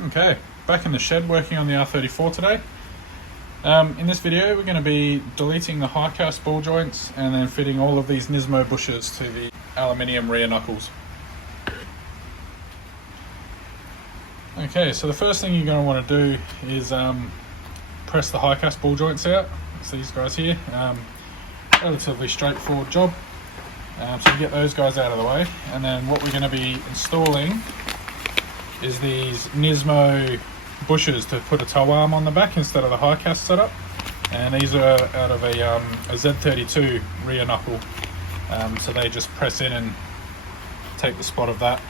Okay, back in the shed working on the R34 today. In this video we're going to be deleting the Hicas ball joints and then fitting all of these Nismo bushes to the aluminium rear knuckles. Okay, so the first thing you're going to want to do is press the Hicas ball joints out. It's these guys here. Relatively straightforward job. So you get those guys out of the way, and then what we're going to be installing is these Nismo bushes to put a tow arm on the back instead of the Hicas setup. And these are out of a Z32 rear knuckle, so they just press in and take the spot of that.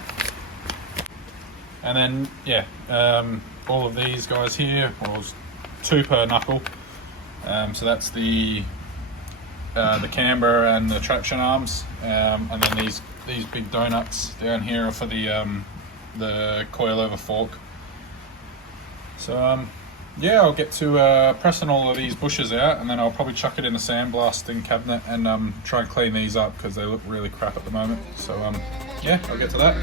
And then all of these guys here, well, 2 per knuckle. So that's the camber and the traction arms, and then these big donuts down here are for the coilover fork. So I'll get to pressing all of these bushes out, and then I'll probably chuck it in the sandblasting cabinet and try and clean these up because they look really crap at the moment. So I'll get to that.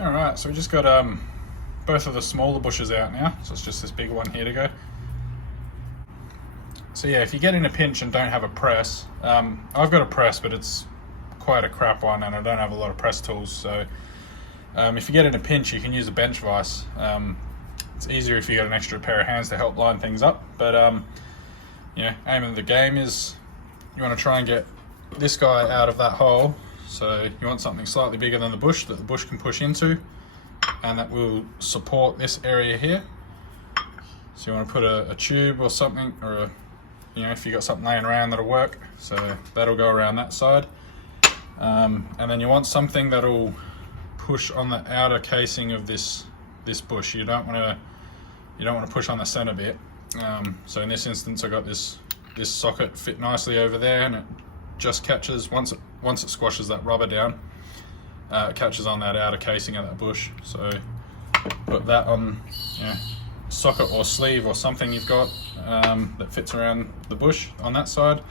Alright, so we just got both of the smaller bushes out now, so it's just this big one here to go. So yeah, if you get in a pinch and don't have a press, I've got a press, but it's quite a crap one and I don't have a lot of press tools, so if you get in a pinch you can use a bench vise. It's easier if you got an extra pair of hands to help line things up, but aim of the game is you want to try and get this guy out of that hole. So you want something slightly bigger than the bush that the bush can push into, and that will support this area here. So you want to put a tube or something, or if you got something laying around that'll work. So that'll go around that side, and then you want something that'll push on the outer casing of this bush. You don't want to push on the center bit. So in this instance, I got this socket fit nicely over there, and it just catches once it squashes that rubber down. It catches on that outer casing of that bush. So put that on socket or sleeve or something you've got that fits around the bush on that side.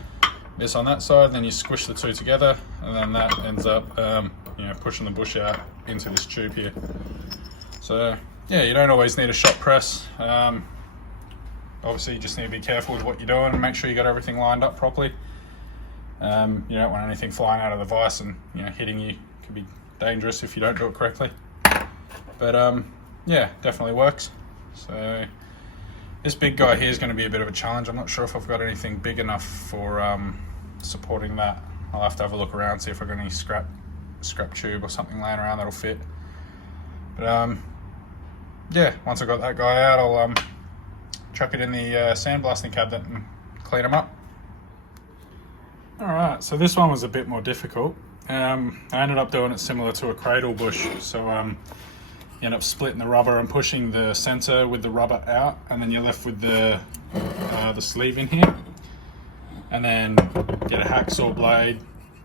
This on that side, then you squish the two together, and then that ends up pushing the bush out into this tube here. So yeah, you don't always need a shot press. Obviously you just need to be careful with what you're doing and make sure you got everything lined up properly. You don't want anything flying out of the vise and hitting you. It can be dangerous if you don't do it correctly. But definitely works. So this big guy here is going to be a bit of a challenge. I'm not sure if I've got anything big enough for supporting that. I'll have to have a look around, see if I've got any scrap tube or something laying around that'll fit. But once I've got that guy out, I'll chuck it in the sandblasting cabinet and clean them up. Alright, so this one was a bit more difficult. I ended up doing it similar to a cradle bush. So you end up splitting the rubber and pushing the center with the rubber out, and then you're left with the sleeve in here. And then get a hacksaw blade,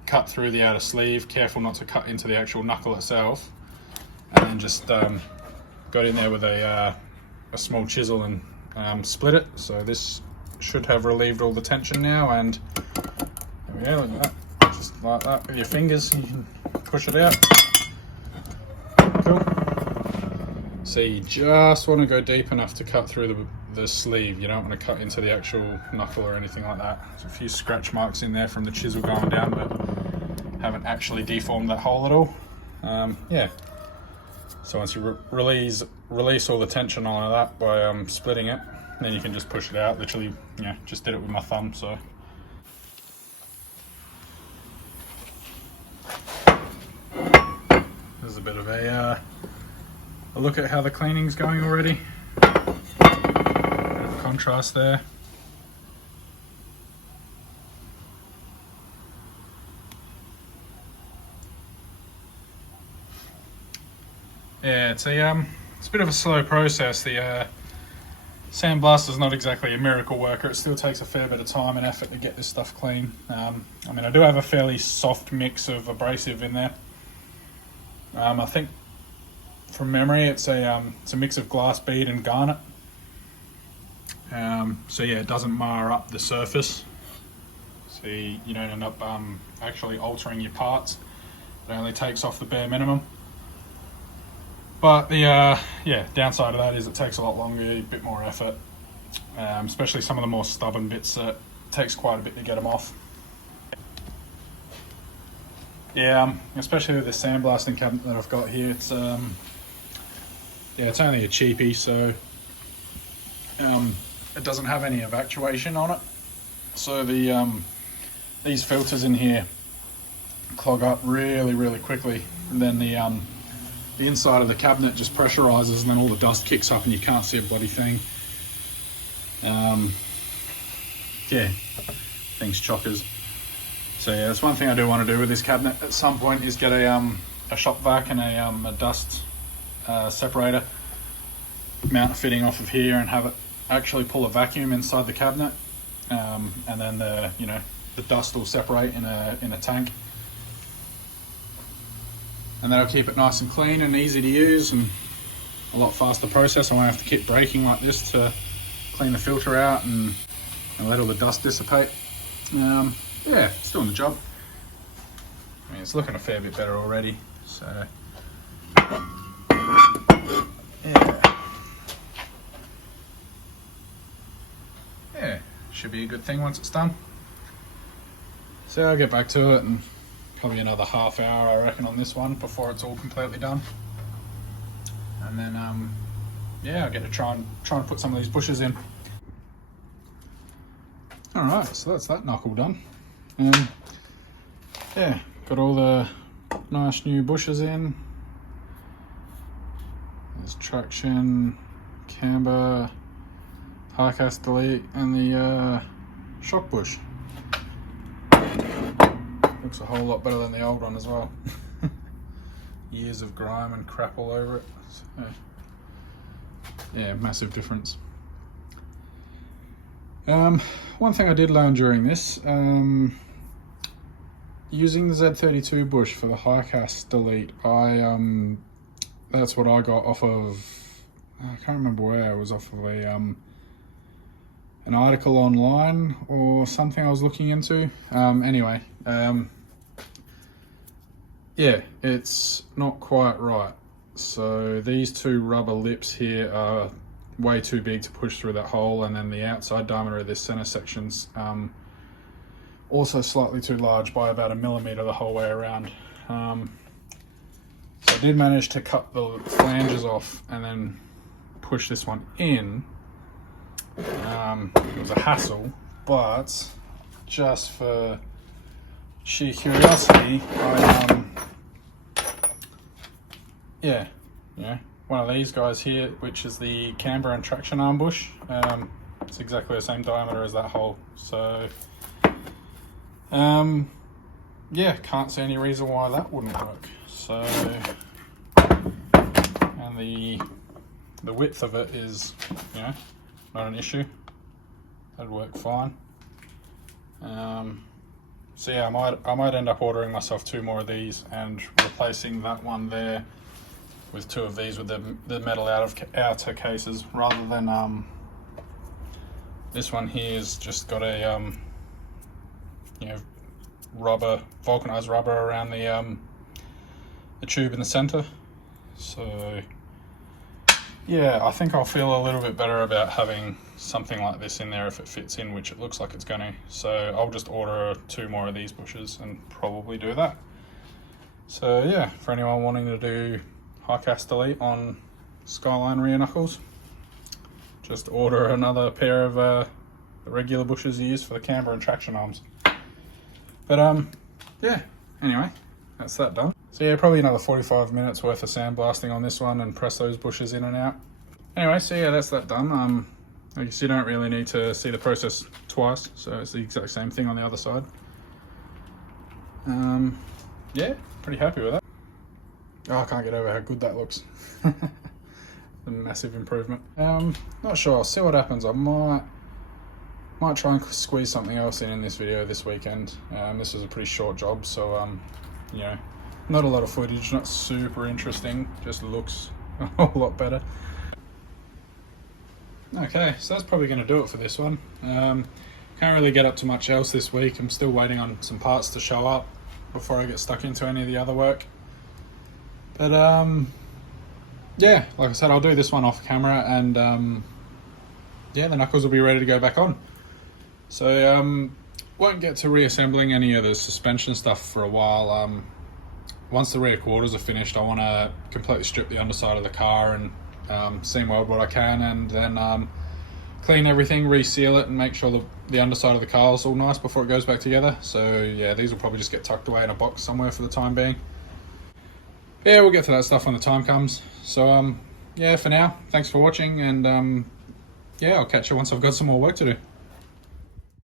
cut through the outer sleeve, careful not to cut into the actual knuckle itself, and then just got in there with a small chisel and split it. So this should have relieved all the tension now, and there we go, like that. Just like that with your fingers, you can push it out. Cool. So you just want to go deep enough to cut through the sleeve. You don't want to cut into the actual knuckle or anything like that. There's a few scratch marks in there from the chisel going down, but haven't actually deformed that hole at all. So once you release all the tension on that by splitting it, then you can just push it out. Literally, just did it with my thumb. So. There's a bit of a look at how the cleaning's going already. Bit of contrast there. Yeah, it's a bit of a slow process. The sandblaster's not exactly a miracle worker. It still takes a fair bit of time and effort to get this stuff clean. I mean, I do have a fairly soft mix of abrasive in there. I think from memory it's a mix of glass bead and garnet. So yeah, it doesn't mar up the surface. So you don't end up actually altering your parts. It only takes off the bare minimum. But the downside of that is it takes a lot longer, a bit more effort, especially some of the more stubborn bits. It takes quite a bit to get them off. Yeah, especially with the sandblasting cabinet that I've got here, it's it's only a cheapie, so it doesn't have any evacuation on it. So these filters in here clog up really quickly, and then the inside of the cabinet just pressurizes, and then all the dust kicks up and you can't see a bloody thing. Yeah, things chockers. So yeah, that's one thing I do want to do with this cabinet at some point, is get a shop vac and a dust separator, mount a fitting off of here and have it actually pull a vacuum inside the cabinet, and then the dust will separate in a tank. And that'll keep it nice and clean and easy to use, and a lot faster process. I won't have to keep braking like this to clean the filter out and let all the dust dissipate. Yeah, it's doing the job. I mean, it's looking a fair bit better already, so yeah, should be a good thing once it's done. So I'll get back to it, and probably another half hour I reckon on this one before it's all completely done. And then I'll get to try and put some of these bushes in. Alright, so that's that knuckle done. Yeah, got all the nice new bushes in. There's traction, camber, Hicas delete, and the shock bush. Looks a whole lot better than the old one as well. Years of grime and crap all over it. So, yeah, massive difference. One thing I did learn during this, using the Z32 bush for the Hicas delete, that's what I got off of, I can't remember where, it was off of an article online or something I was looking into. Anyway, yeah, it's not quite right. So these two rubber lips here are way too big to push through that hole, and then the outside diameter of this center section's also slightly too large by about 1 millimeter the whole way around. So I did manage to cut the flanges off and then push this one in. It was a hassle, but just for sheer curiosity, one of these guys here, which is the camber and traction arm bush. It's exactly the same diameter as that hole. So, yeah, can't see any reason why that wouldn't work. So, and the width of it is, not an issue. That'd work fine. So yeah, I might end up ordering myself 2 more of these and replacing that one there with 2 of these with the metal outer cases, rather than this one here's just got a rubber, vulcanized rubber around the tube in the center. So yeah, I think I'll feel a little bit better about having something like this in there if it fits in, which it looks like it's going to. So I'll just order 2 more of these bushes and probably do that. So yeah, for anyone wanting to do Hicas delete on Skyline rear knuckles, just order another pair of the regular bushes you use for the camber and traction arms. But yeah, anyway, that's that done. So yeah, probably another 45 minutes worth of sandblasting on this one and press those bushes in and out. Anyway, so yeah, that's that done. I guess you don't really need to see the process twice, so it's the exact same thing on the other side. Yeah, pretty happy with that. Oh, I can't get over how good that looks. A massive improvement. Not sure, I'll see what happens. I might try and squeeze something else in this video this weekend. This is a pretty short job, so you know, not a lot of footage, not super interesting, just looks a whole lot better. Okay, so that's probably going to do it for this one. Can't really get up to much else this week. I'm still waiting on some parts to show up before I get stuck into any of the other work. But yeah, like I said, I'll do this one off camera, and yeah, the knuckles will be ready to go back on. So won't get to reassembling any of the suspension stuff for a while. Once the rear quarters are finished, I want to completely strip the underside of the car and seam weld what I can, and then clean everything, reseal it, and make sure the underside of the car is all nice before it goes back together. So yeah, these will probably just get tucked away in a box somewhere for the time being. Yeah, we'll get to that stuff when the time comes. So yeah, for now, thanks for watching, and yeah, I'll catch you once I've got some more work to do.